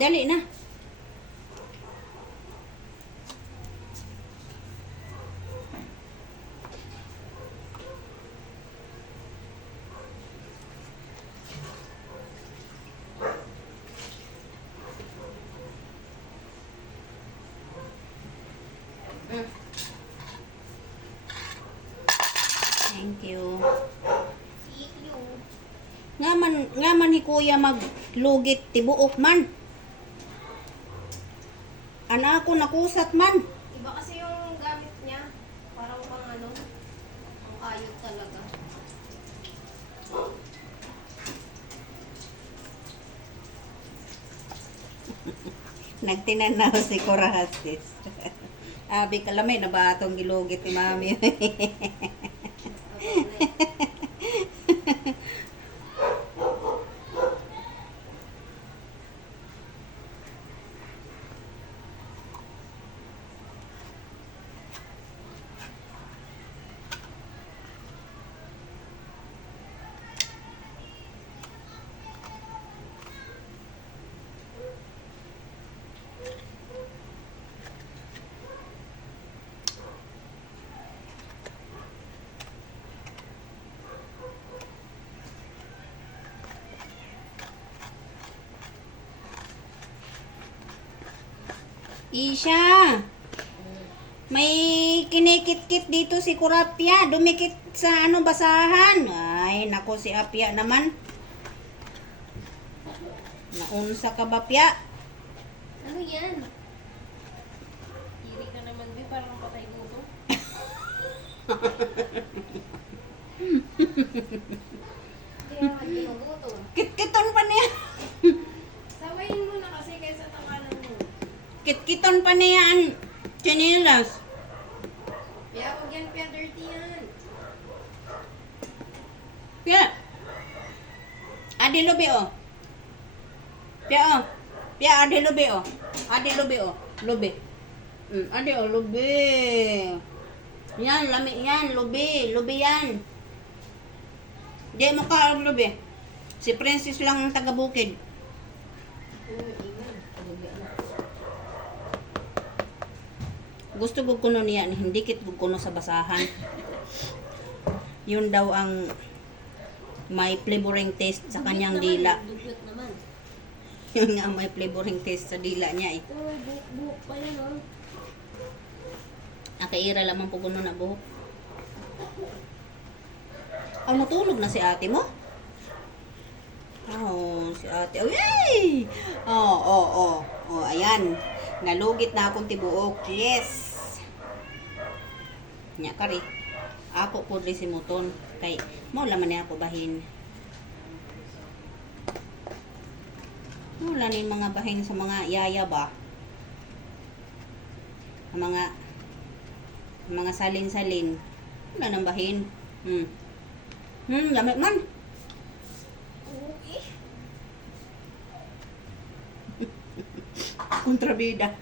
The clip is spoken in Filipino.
Dali na. Thank you. Nga man hi kuya maglugit tibuok man. Ana ako nakusat man. Iba kasi yung gamit niya. Parang pang ano, ang kayod talaga. Nagtinanaw si Corasis. Abi kalamay na ba atong gilugit ni mami? Isha, may kinikit-kit dito si Kurapya. Dumikit sa ano basahan. Ay, nako si Apya naman. Naunsa ka ba, Pya? Ano yan? Iri ka naman, Bi. Parang patay guto. Kaya nga ginuguto. Kit-kiton pa niya. Sawayin mo na kasi kaysa takalan mo. Kit-kiton pa niya ang chinilas. Kaya huwag yan, Pia. Dirty yan. Pya. Adi lubi oh. Pya oh. Pya adi lubi oh. Adi lubi oh. Lubi. Adi oh lubi. Yan, lami yan, lubi. Lubi yan. Di mo ka lubi. Si Princess lang ang taga-bukid. Gusto gud kuno niya, hindi kit gud kuno sa basahan. Yun daw ang may flavoring taste sa kanyang dila. Dugyot naman. Yun nga may flavoring taste sa dila niya eh. Ito, buhok pa yan, oh. Nakaira lamang po kuno na buhok. Ah, matulog na si ate mo? Oh, si ate. Uy! Oh, ayan. Nalugit na akong tibuok. Yes! Nya kari. Ako po rin si Muton. Kay, mo laman niya ako bahin. Wala ni mga bahin sa mga yaya ba? Ang mga salin-salin. Wala nang bahin. Lamig man. Okay. Kontrabida.